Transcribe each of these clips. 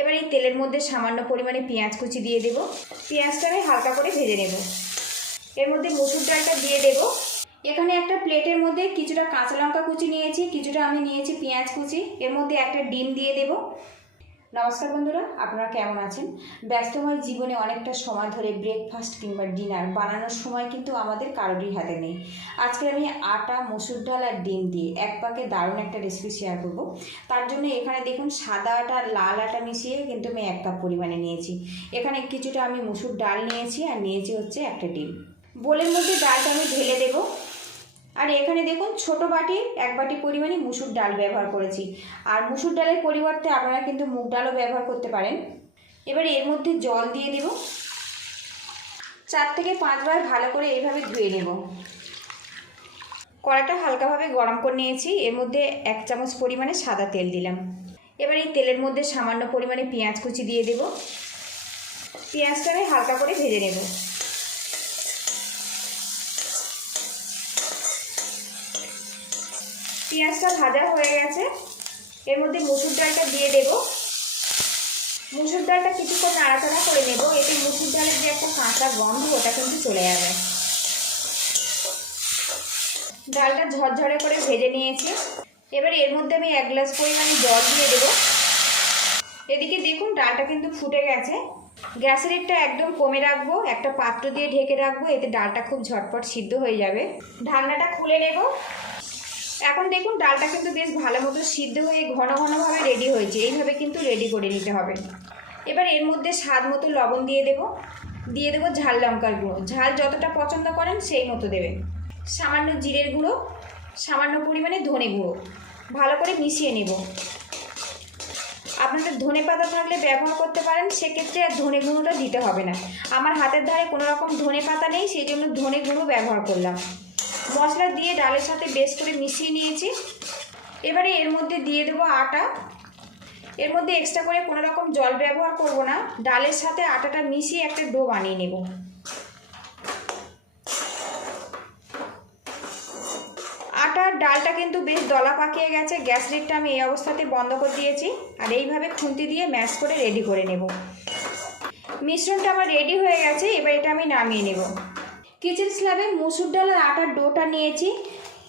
এবার এই তেলের মধ্যে সামান্য পরিমাণে পেঁয়াজ কুচি দিয়ে দেব। পেঁয়াজটা আমি হালকা করে ভেজে নেব। এর মধ্যে মসুর ডালটা দিয়ে দেব। এখানে একটা প্লেটের মধ্যে কিছুটা কাঁচা লঙ্কা কুচি নিয়েছি, কিছুটা আমি নিয়েছি পেঁয়াজ কুচি। এর মধ্যে একটা ডিম দিয়ে দেব। নমস্কার বন্ধুরা, আপনারা কেমন আছেন? ব্যস্তময় জীবনে অনেকটা সময় ধরে ব্রেকফাস্ট কিংবা ডিনার বানানোর সময় কিন্তু আমাদের কারোরই হাতে নেই। আজকে আমি আটা, মসুর ডাল আর ডিম দিয়ে এক পাকে দারুণ একটা রেসিপি শেয়ার করব। তার জন্য এখানে দেখুন সাদা আটা আর লাল আটা মিশিয়ে কিন্তু আমি 1 কাপ পরিমাণে নিয়েছি। এখানে কিছুটা আমি মসুর ডাল নিয়েছি আর নিয়েছি হচ্ছে একটা ডিম। বোলের মধ্যে ডালটা আমি ঢেলে দেবো। আর এখানে দেখুন ছোট বাটির 1 বাটি পরিমাণে মুসুর ডাল ব্যবহার করেছি। আর মুসুর ডালের পরিবর্তে আপনারা কিন্তু মুগ ডালও ব্যবহার করতে পারেন। এবারে এর মধ্যে জল দিয়ে দেব। 4 থেকে 5 বার ভালো করে এইভাবে ধুয়ে নেব। কড়াটা হালকাভাবে গরম করে নিয়েছি। এর মধ্যে 1 চামচ পরিমাণে সাদা তেল দিলাম। এবার এই তেলের মধ্যে সামান্য পরিমাণে পেঁয়াজ কুচি দিয়ে দেব। পেঁয়াজটা আমি হালকা করে ভেজে নেব। পেঁয়াজটা ভাজা হয়ে গেছে। এর মধ্যে মসুর ডালটা দিয়ে দেব। মসুর ডালটা কিছুক্ষণ নাড়াচাড়া করে নেব। এতে মসুর ডালের যে একটা কাঁচা গন্ধ ওটা কিন্তু চলে যাবে। ডালটা ঝরঝরে করে ভেজে নিয়েছি। এবার এর মধ্যে আমি 1 গ্লাস পরিমাণে জল দিয়ে দেব। এদিকে দেখুন ডালটা কিন্তু ফুটে গেছে। গ্যাসের একটা একদম কমে রাখবো, একটা পাত্র দিয়ে ঢেকে রাখবো, এতে ডালটা খুব ঝটপট সিদ্ধ হয়ে যাবে। ঢাকনাটা খুলে নেব। এখন দেখুন ডালটা কিন্তু বেশ ভালো মতো সিদ্ধ হয়ে ঘন ঘনভাবে রেডি হয়েছে। এইভাবে কিন্তু রেডি করে নিতে হবে। এবার এর মধ্যে স্বাদ মতো লবণ দিয়ে দেব। দিয়ে দেবো ঝাল লঙ্কার গুঁড়ো। ঝাল যতটা পছন্দ করেন সেই মতো দেবেন। সামান্য জিরের গুঁড়ো, সামান্য পরিমাণে ধনে গুঁড়ো। ভালো করে মিশিয়ে নেব। আপনাদের ধনে পাতা থাকলে ব্যবহার করতে পারেন, সেক্ষেত্রে আর ধনে গুঁড়োটা দিতে হবে না। আমার হাতের ধারে কোনো রকম ধনে পাতা নেই, সেই জন্য ধনে গুঁড়ো ব্যবহার করলাম। মশলা দিয়ে ডালের সাথে বেশ করে মিশিয়ে নিয়েছি। এবারে এর মধ্যে দিয়ে দেবো আটা। এর মধ্যে এক্সট্রা করে কোনো রকম জল ব্যবহার করব না। ডালের সাথে আটাটা মিশিয়ে একটা ডো বানিয়ে নেব। আটার ডালটা কিন্তু বেশ দলা পাকিয়ে গেছে। গ্যাস লিডটা আমি এই অবস্থাতে বন্ধ করে দিয়েছি। আর এইভাবে খুন্তি দিয়ে ম্যাশ করে রেডি করে নেব। মিশ্রণটা আমার রেডি হয়ে গেছে। এবার এটা আমি নামিয়ে নেব। কিচেন স্ল্যাবে মসুর ডাল আর আটার ডোটা নিয়েছি।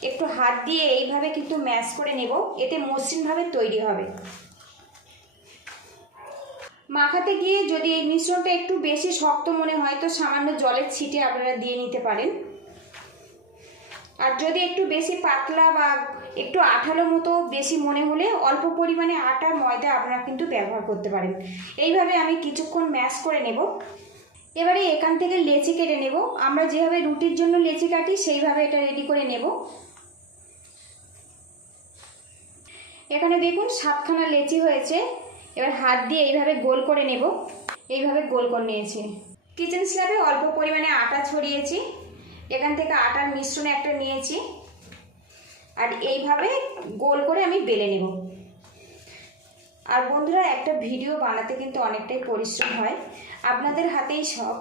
একটু হাত দিয়ে এইভাবে কিন্তু ম্যাশ করে নেব, এতে মসৃণভাবে তৈরি হবে। মাখাতে গিয়ে যদি এই মিশ্রণটা একটু বেশি শক্ত মনে হয় তো সামান্য জলের ছিটে আপনারা দিয়ে নিতে পারেন। আর যদি একটু বেশি পাতলা বা একটু আঠালো মতো বেশি মনে হলে অল্প পরিমাণে আটা ময়দা আপনারা কিন্তু ব্যবহার করতে পারেন। এইভাবে আমি কিছুক্ষণ ম্যাশ করে নেব। এবারে এখান থেকে লেচি কেটে নেব। আমরা যেভাবে রুটির জন্য লেচি কাটি সেইভাবে এটা রেডি করে নেব। এখানে দেখুন 7খানা লেচি হয়েছে। এবার হাত দিয়ে এইভাবে গোল করে নেব। এইভাবে গোল করে নিয়েছি। কিচেন স্ল্যাবে অল্প পরিমাণে আটা ছড়িয়েছি। এখান থেকে আটার মিশ্রণে একটা নিয়েছি। আর এইভাবে গোল করে আমি বেলে নেব। আর বন্ধুরা, একটা ভিডিও বানাতে কিন্তু অনেকটাই পরিশ্রম হয়। আপনাদের হাতেই সব।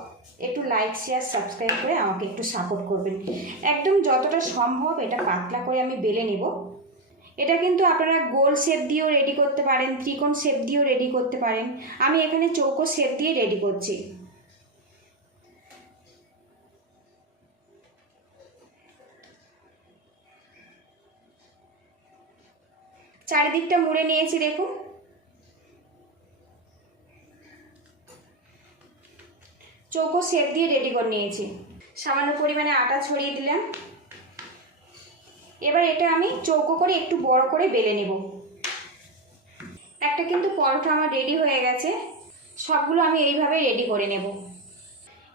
একটু লাইক, শেয়ার, সাবস্ক্রাইব করে আমাকে একটু সাপোর্ট করবেন। একদম যতটা সম্ভব এটা পাতলা করে আমি বেলে নেব। এটা কিন্তু আপনারা গোল শেপ দিয়েও রেডি করতে পারেন, ত্রিকোণ শেপ দিয়েও রেডি করতে পারেন। আমি এখানে চৌকো শেপ দিয়ে রেডি করছি। চারিদিকটা মুড়ে নিয়েছি দেখুন। চৌকো শেপ দিয়ে রেডি করে নিয়েছি। সামান্য পরিমাণে আটা ছড়িয়ে দিলাম। এবার এটা আমি চৌকো করে একটু বড় করে বেলে নেব। একটা কিন্তু পরোটা আমার রেডি হয়ে গেছে। সবগুলো আমি এইভাবে রেডি করে নেব।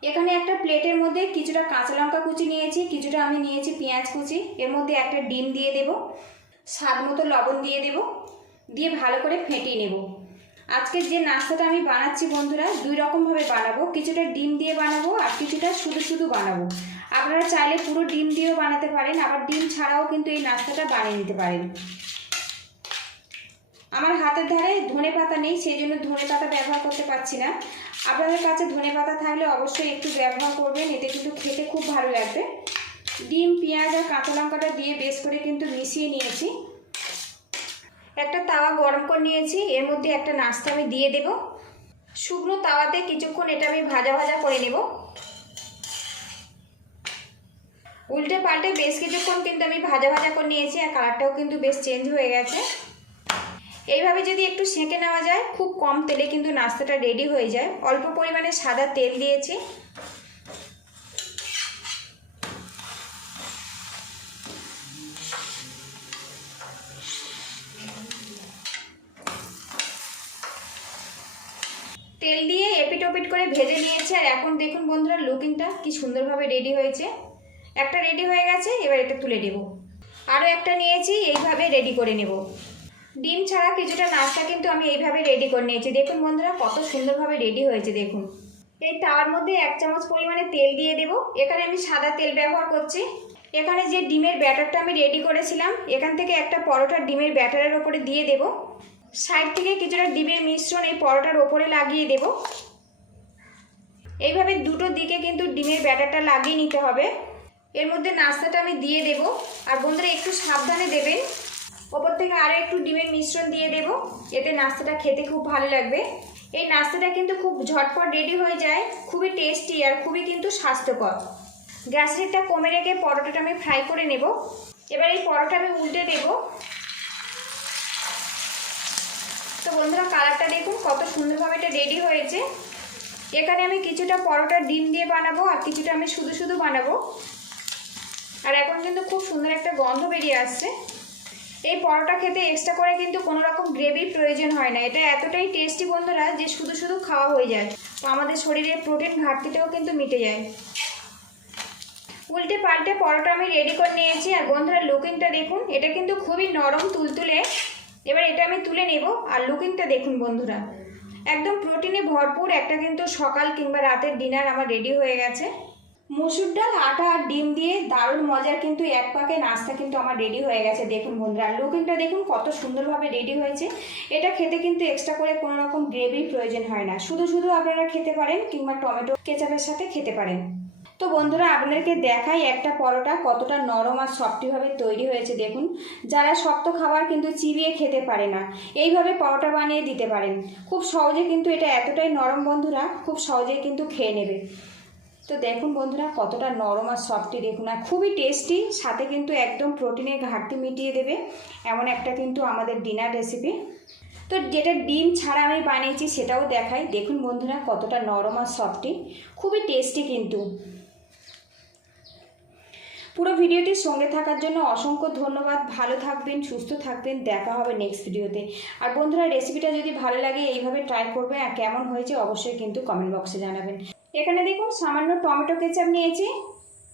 এখানে একটা প্লেটের মধ্যে কিছুটা কাঁচা লঙ্কা কুচি নিয়েছি, কিছুটা আমি নিয়েছি পেঁয়াজ কুচি। এর মধ্যে একটা ডিম দিয়ে দেব। স্বাদ মতো লবণ দিয়ে দেব। দিয়ে ভালো করে ফেটিয়ে নেব। আজকের যে নাস্তাটা আমি বানাচ্ছি বন্ধুরা, 2 রকমভাবে বানাবো। কিছুটা ডিম দিয়ে বানাবো আর কিছুটা শুধু শুধু বানাবো। আপনারা চাইলে পুরো ডিম দিয়েও বানাতে পারেন, আবার ডিম ছাড়াও কিন্তু এই নাস্তাটা বানিয়ে নিতে পারেন। আমার হাতের ধারে ধনে পাতা নেই, সেই জন্য ধনে পাতা ব্যবহার করতে পারছি না। আপনাদের কাছে ধনে পাতা থাকলে অবশ্যই একটু ব্যবহার করবেন, এতে কিন্তু খেতে খুব ভালো লাগবে। ডিম, পেঁয়াজ আর কাঁচা লঙ্কাটা দিয়ে বেশ করে কিন্তু মিশিয়ে নিয়েছি। একটা তাওয়া গরম করে নিয়েছি, এর মধ্যে একটা নাস্তা আমি দিয়ে দেব। শুকনো তাওয়াতে কিছুক্ষণ এটা আমি ভাজা ভাজা করে নেব। উল্টে পাল্টে বেশ কিছুক্ষণ কিন্তু আমি ভাজা ভাজা করে নিয়েছি, আর কালারটাও কিন্তু বেশ চেঞ্জ হয়ে গেছে। এইভাবে যদি একটু সেঁকে নেওয়া যায়, খুব কম তেলে কিন্তু নাস্তাটা রেডি হয়ে যায়। অল্প পরিমাণে সাদা তেল দিয়েছি। তেল দিয়ে এপিট ওপিট করে ভেজে নিয়েছি, আর এখন দেখুন বন্ধুরা লুকিংটা কি সুন্দরভাবে রেডি হয়েছে। একটা রেডি হয়ে গেছে, এবার এটা তুলে নেব। আরও একটা নিয়েছি, এইভাবে রেডি করে নেব। ডিম ছাড়া কিছুটা নাস্তা কিন্তু আমি এইভাবে রেডি করে নিয়েছি। দেখুন বন্ধুরা কত সুন্দরভাবে রেডি হয়েছে। দেখুন এই তার মধ্যে 1 চামচ পরিমাণে তেল দিয়ে দেব। এখানে আমি সাদা তেল ব্যবহার করছি। এখানে যে ডিমের ব্যাটারটা আমি রেডি করেছিলাম, এখান থেকে একটা পরোটার ডিমের ব্যাটারের ওপরে দিয়ে দেব। সাইড থেকে কিছুটা ডিমের মিশ্রণ এই পরোটার ওপরে লাগিয়ে দেব। এইভাবে দুটো দিকে কিন্তু ডিমের ব্যাটারটা লাগিয়ে নিতে হবে। এর মধ্যে নাস্তাটা আমি দিয়ে দেব। আর বন্ধুরা একটু সাবধানে দেবেন, ওপর থেকে আরও একটু ডিমের মিশ্রণ দিয়ে দেব, এতে নাস্তাটা খেতে খুব ভালো লাগবে। এই নাস্তাটা কিন্তু খুব ঝটপট রেডি হয়ে যায়, খুবই টেস্টি আর খুবই কিন্তু স্বাস্থ্যকর। গ্যাস রেটটা কমে রেখে পরোটাটা আমি ফ্রাই করে নেব। এবার এই পরোটা আমি উল্টে দেব। তো বন্ধুরা কালারটা দেখুন কত সুন্দরভাবে এটা রেডি হয়েছে। এখানে আমি কিছুটা পরোটা ডিম দিয়ে বানাবো, আর কিছুটা আমি শুধু শুধু বানাবো। আর এখন কিন্তু খুব সুন্দর একটা গন্ধ বেরিয়ে আসছে। এই পরোটা খেতে এক্সট্রা করে কিন্তু কোনো রকম গ্রেভির প্রয়োজন হয় না। এটা এতটাই টেস্টি বন্ধুরা যে শুধু শুধু খাওয়া হয়ে যায়। তো আমাদের শরীরের প্রোটিন ঘাটতিটাও কিন্তু মিটে যায়। উল্টে পাল্টে পরোটা আমি রেডি করে নিয়েছি। আর বন্ধুরা লুকিংটা দেখুন, এটা কিন্তু খুবই নরম তুলতুলে। এবার এটা আমি তুলে নেব। আর লুকিংটা দেখুন বন্ধুরা, একদম প্রোটিনে ভরপুর একটা কিন্তু সকাল কিংবা রাতের ডিনার আমার রেডি হয়ে গেছে। মসুর ডাল, আটা আর ডিম দিয়ে দারুণ মজার কিন্তু এক পাকে নাস্তা কিন্তু আমার রেডি হয়ে গেছে। দেখুন বন্ধুরা লুকিংটা দেখুন কত সুন্দরভাবে রেডি হয়েছে। এটা খেতে কিন্তু এক্সট্রা করে কোনো রকম গ্রেভির প্রয়োজন হয় না। শুধু শুধু আপনারা খেতে পারেন কিংবা টমেটো কেচাপের সাথে খেতে পারেন। তো বন্ধুরা আপনাদেরকে দেখাই একটা পরোটা কতটা নরম আর সফটিভাবে তৈরি হয়েছে। দেখুন যারা শক্ত খাবার কিন্তু চিবিয়ে খেতে পারে না, এইভাবে পরোটা বানিয়ে দিতে পারেন। খুব সহজে কিন্তু এটা এতটাই নরম বন্ধুরা, খুব সহজেই কিন্তু খেয়ে নেবে। তো দেখুন বন্ধুরা কতটা নরম আর সফটি দেখুন, আর খুবই টেস্টি, সাথে কিন্তু একদম প্রোটিনের ঘাটতি মিটিয়ে দেবে এমন একটা কিন্তু আমাদের ডিনার রেসিপি। তো যেটা ডিম ছাড়া আমি বানিয়েছি সেটাও দেখাই। দেখুন বন্ধুরা কতটা নরম আর সফটি, খুবই টেস্টি কিন্তু। পুরো ভিডিওটির সঙ্গে থাকার জন্য অসংখ্য ধন্যবাদ। ভালো থাকবেন, সুস্থ থাকবেন, দেখা হবে নেক্সট ভিডিওতে। আর বন্ধুরা রেসিপিটা যদি ভালো লাগে এইভাবে ট্রাই করবেন, আর কেমন হয়েছে অবশ্যই কিন্তু কমেন্ট বক্সে জানাবেন। এখানে দেখুন সামান্য টমেটো কেচাপ নিয়েছি।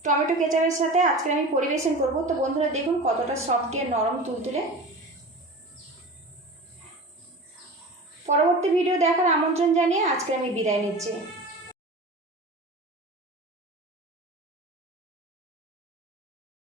টমেটো কেচাপের সাথে আজকে আমি পরিবেশন করব। তো বন্ধুরা দেখুন কতটা সফট আর নরম তুলতুলে। পরবর্তী ভিডিও দেখার আমন্ত্রণ জানিয়ে আজকে আমি বিদায় নিচ্ছি।